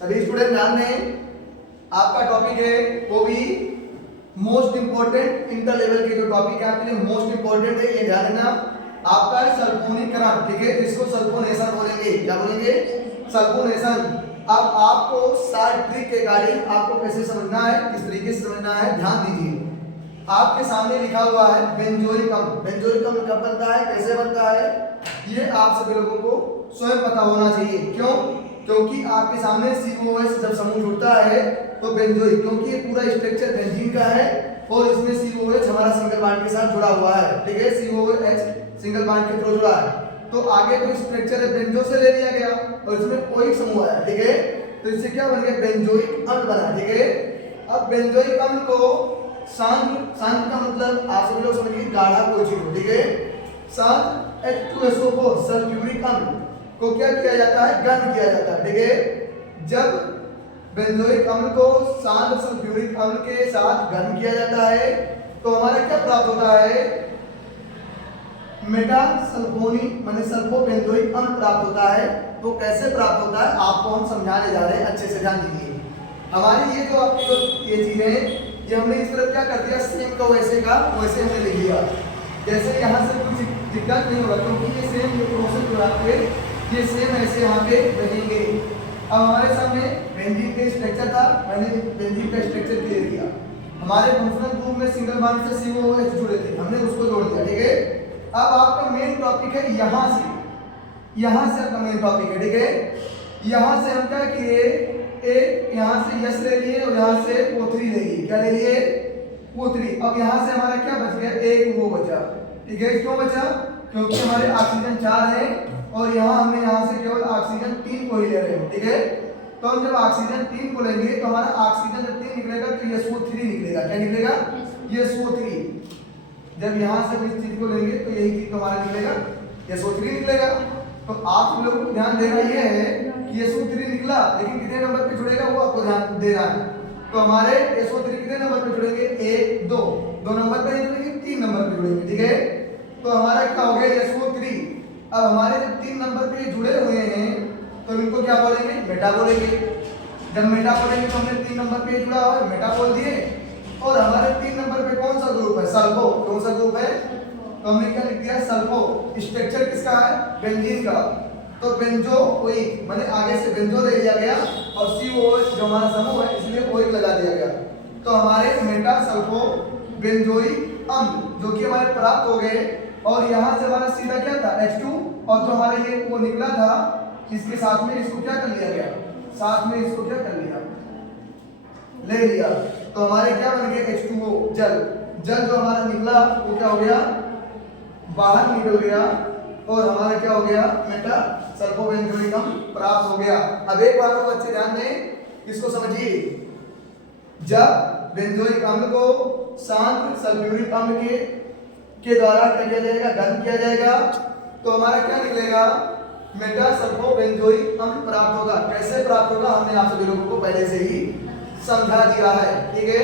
सभी स्टूडेंट ध्यान दें, आपका टॉपिक है वो भी मोस्ट इंपोर्टेंट, इंटर लेवल के जो टॉपिक है आपके लिए मोस्ट इंपोर्टेंट है, ये ध्यान देना। आपका है सल्फोनीकरण, ठीक है, इसको सल्फोनेशन बोलेंगे। क्या बोलेंगे? सल्फोनेशन। अब आपको सारे ट्रिक के अकॉर्डिंग आपको कैसे समझना है, किस तरीके से समझना है, ध्यान दीजिए। आपके सामने लिखा हुआ है बेंजोइक अम्ल। बेंजोइक अम्ल कब बनता है, कैसे बनता है, ये आप सभी लोगों को स्वयं पता होना चाहिए। क्यों? क्योंकि आपके सामने COOH जब समूह जुड़ता है तो बेंजोइक, क्योंकि ये पूरा स्ट्रक्चर बेंजीन का है और इसमें COOH हमारा सिंगल बॉन्ड के साथ जुड़ा हुआ है, ठीक है, COOH सिंगल बॉन्ड के थ्रू जुड़ा है। तो आगे जो स्ट्रक्चर है बेंजो से ले लिया गया और इसमें कोई समूह आया, ठीक है, तो इससे क्या बन गया, बेंजोइक अम्ल बना, ठीक है। अब बेंजोइक अम्ल को सांद्र का मतलब आप सभी लोग समझिए गाढ़ा कोई चीज हो, ठीक है। सांद्र H2SO4 सल्फ्यूरिक अम्ल को क्या किया जाता है, गर्म किया जाता है, ठीक है। जब बेंजोइक अम्ल को सांद्र सल्फ्यूरिक अम्ल के साथ गर्म किया जाता है तो हमारा क्या प्राप्त होता है, मेटा सल्फोनी माने सल्फोबेंजोइक अम्ल प्राप्त होता है। तो कैसे प्राप्त होता है आपको हम समझाने जा रहे हैं, अच्छे से ध्यान दीजिए। हमारी ये जो आपकी जो ये चीजें ये हमने इस तरफ क्या कर दिया, सेम का वैसे हमने लिख दिया। जैसे यहाँ से कुछ दिक्कत नहीं होगा क्योंकि ये सेम ये प्रोसेस जो आपके ये सेम ऐसे यहाँ पे रहेंगे। अब हमारे सामने बेंजीन का स्ट्रक्चर था, मैंने बेंजीन का स्ट्रक्चर क्लियर किया। हमारे फंक्शनल ग्रुप में सिंगल बॉन्ड से COOH जुड़े थे, हमने उसको जोड़ दिया, ठीक है। अब आपका मेन टॉपिक है यहाँ से आपका मेन टॉपिक है, ठीक है। यहाँ से हम क्या किए, एक यहाँ से यस ले लिए और यहाँ से O3 ले लिए, क्या ले लिए, O3। अब यहाँ से हमारा क्या बच गया, एक वो बचा, ठीक है। क्यों बचा, क्योंकि हमारे ऑक्सीजन 4 है और यहाँ हमने यहाँ से केवल ऑक्सीजन 3 को ही ले रहे हैं, ठीक है। तो हम जब ऑक्सीजन 3 को लेंगे तो हमारा ऑक्सीजन जब 3 निकलेगा तो SO3 निकलेगा, क्या निकलेगा, SO3। जब यहाँ से इस चीज को लेंगे तो यही चीज हमारा निकलेगा, SO3 निकलेगा। तो आप लोगों को ध्यान देना यह है कि SO3 निकला लेकिन कितने नंबर पे जुड़ेगा वो आपको ध्यान देना है। तो हमारे SO3 कितने नंबर पे जुड़ेंगे, 1 2 नंबर पे नहीं जुड़ेंगे, 3 नंबर पे जुड़ेंगे, ठीक है। तो हमारा क्या हो गया, SO3। अब हमारे जब 3 नंबर पे जुड़े हुए हैं तो इनको क्या बोलेंगे, मेटा बोलेंगे। जब मेटा बोलेंगे तो हमने 3 नंबर पे जुड़ा हुआ है, मेटा बोल दिए। और हमारे 3 नंबर पे कौन सा ग्रुप है, सल्फो। कौन सा ग्रुप है, तो हमने क्या लिख दिया, सल्फो। स्ट्रक्चर किसका है, बेंजीन का। तो बेंजोइक माने आगे से बेंजो ले लिया गया और COOH जो हमारा समूह है इसलिए ओइक लगा दिया गया। तो हमारे मेटा सल्फो बेंजोइक अम्ल जो कि हमारे प्राप्त हो गए। और यहाँ से हमारा सीधा क्या था, H2, और जो हमारा ये वो निकला था इसके साथ में इसको क्या कर लिया गया, साथ में इसको क्या कर लिया, ले लिया। तो हमारे क्या बन गए, H2O जल जो हमारा निकला वो क्या हो गया, बाहर निकल गया और हमारा क्या हो गया, मेटा सल्फोबेंजोइक अम्ल प्राप्त हो गया। अब एक बात को अच्छे ध्यान दें, इसको समझिए। जब बेंजोइक अम्ल को सांद्र सल्फ्यूरिक अम्ल के द्वारा क्या किया जाएगा, गर्म किया जाएगा तो हमारा क्या निकलेगा, मेटा सल्फोबेंजोइक अम्ल प्राप्त होगा। कैसे प्राप्त होगा हमने आप सभी लोगों को पहले से ही समझा दिया है, ठीक है।